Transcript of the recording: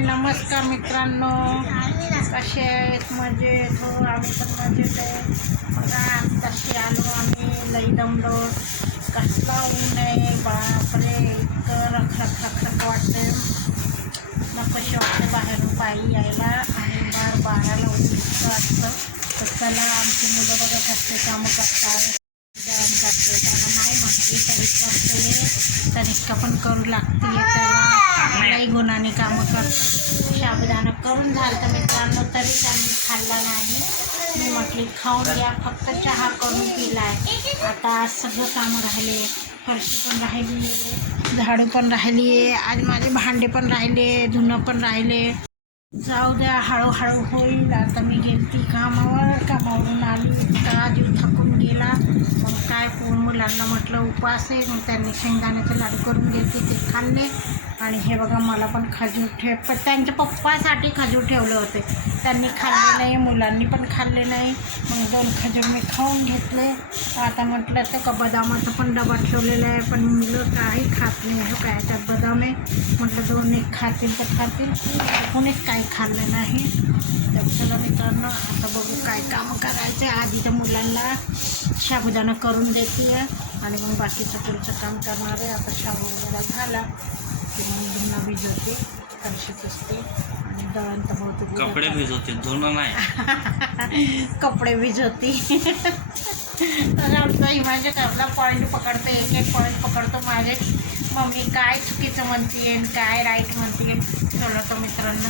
नमस्कार मित्रांनो कसे आहेत? मजेत हो आम्ही पण मजेत आहे. बघा तशी आलो आम्ही लई दमलो कसला ऊन आहे बापरे इतकं रख रख रख रख वाटते नकोशी वाटते बाहेरून पायी यायला आणि बाहेर बाळाला ऊन इतकं वाटतं तर चला आमची मुलं बघत असते कामं करतात. जेवण करते त्याला नाही म्हटली तरी करते. तर इतकं पण करू लागते. त्याला नाही गुणाने कामं करते साबुदाणा करून झालं तर मित्रांनो तरी त्यांनी खाल्ला नाही. मी म्हटली खाऊन घ्या फक्त चहा करून पिलाय. आता सगळं कामं राहिले फरशी पण राहिली आहे झाडू पण राहिली आहे आणि माझे भांडे पण राहिले धुणं पण राहिले. जाऊ द्या हळूहळू होईल. आता मी गेलती कामावर कामावरून आली. इतका जीव थकून गेला. मग काय पोन मुलांना म्हटलं उपास आहे. मग त्यांनी शेंगदाण्याचे लाडू करून घेतले ते खाल्ले. आणि हे बघा मला पण खजूर ठेव पण त्यांच्या पप्पासाठी खजूर ठेवले होते. त्यांनी खाल्ले नाही मुलांनी पण खाल्ले नाही. मग दोन खजूर मी खाऊन घेतले. आता म्हटलं तर का बदामाचा पण डबा ठेवलेला आहे पण मुलं काही खात नाही. हो काय त्यात बदाम आहे? म्हटलं दोन एक खातील तर खातील. कोणीच काही खाल्लं नाही. तर चला मित्रांनो आता बघू काय कामं करायचे. आधीच्या मुलांना साबुदाणा करून देते. आणि मग बाकीचं पुढचं काम करणार आहे. आता साबुदाणा झाला. की मग धुणं भिजवते आणि दळण कपडे भिजवते धुणं नाही. कपडे भिजवते. तर आमचा हिमांशू आपला पॉईंट पकडतो एक एक पॉईंट पकडतो. माझे मम्मी काय चुकीचं म्हणते काय राईट म्हणते चला तर मित्रांनो.